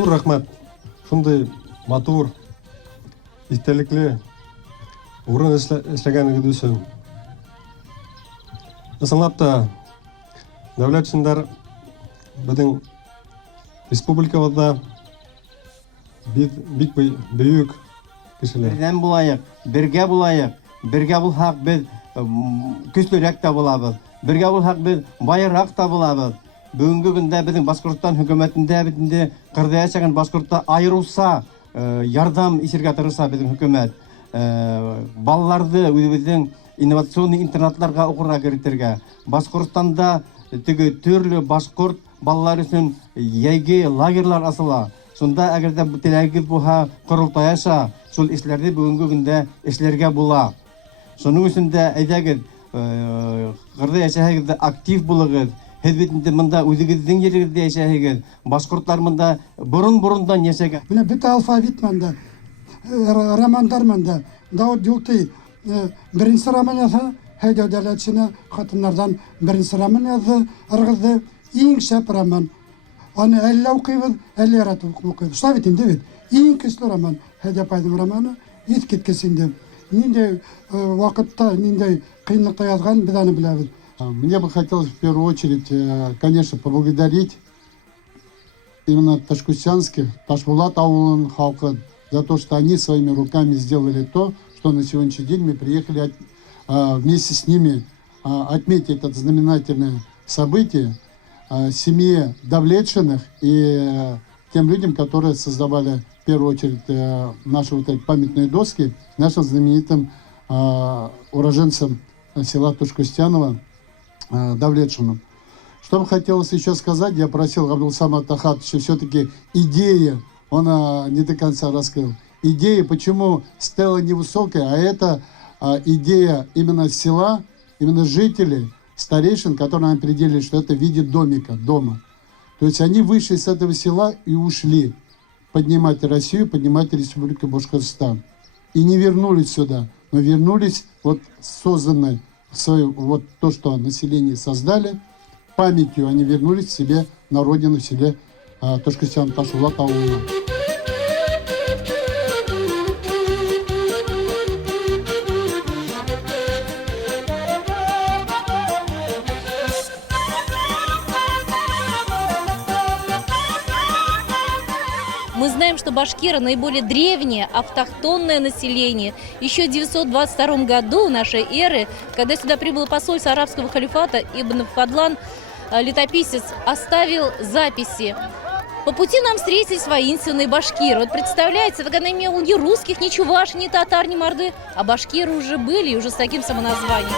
Зур рахмат. Шундай матур, истәлекле урын эшләгәнегез өчен. Ысынлап та, дәүләтчеләр безнең республикабызда бик бөек кешеләр. Бердәм булайык, бергә булһак без көчлерәк тә булабыз. Бергә булһак без байрак та булабыз. Бүгенге көндә безнең Башкортстан хөкүмәтендә битендә кырда яшәгән башкортта айрылса, ярдәм исергә тырыша безнең хөкүмәт. Балаларды үзебезнең инновацион интернатларга укырга кертергә. Башкортстанда теге төрле башкорт балалар өчен яйги лагерьлар асыла. Шунда әгәр дә теләгегез булса, корылтай аша, шул эшләрне бүгенге көндә эшләргә була. Шуның өчен дә әйдәгез, кырда яшәгәндә актив булыгыз. Һез бит инде монда үзегезнең җирегездә яшәгән. Башкортлар монда бурын-бурындан яшәгән. Менә бит алфавит монда, романдар монда. Давыт Юлтай беренче роман яза, Һәйдәү Дәүләтшина хатыннардан беренче роман язды, ыргызды. Иң шәп роман. Аны әллә укыйбыз, әллә яратып укыйбыз. Шулай бит инде бит. Иң көчле роман Һәйдәү апайның романы искиткеч инде. Нинди вакытта, нинди кыйынлыкта язган без аны беләбез. Мне бы хотелось в первую очередь, конечно, поблагодарить именно ташкентских, Ташпулат ауылын халкы за то, что они своими руками сделали то, что на сегодняшний день мы приехали вместе с ними отметить это знаменательное событие семье Давлетшиных и тем людям, которые создавали в первую очередь наши вот эти памятные доски, нашим знаменитым уроженцам села Тушкостяново Давлетшиным. Что бы хотелось еще сказать, я просил Абдулсама Тахатовича, все-таки идея, он не до конца раскрыл. Идея, почему стела невысокая, а это идея именно села, именно жителей, старейшин, которые определили, что это в виде домика, дома. То есть они вышли с этого села и ушли поднимать Россию, поднимать Республику Башкортостан. И не вернулись сюда, но вернулись вот созданной, вот то, что население создали, памятью они вернулись к себе на родину, в селе Ташкостян Ташулат ауылына. Мы знаем, что башкиры наиболее древнее автохтонное население. Еще в 922 году нашей эры, когда сюда прибыл посольство арабского халифата Ибн Фадлан, летописец, оставил записи. По пути нам встретились воинственные башкиры. Вот представляете, так она имела ни русских, ни чуваш, ни татар, ни морды, а башкиры уже были, и уже с таким самоназванием.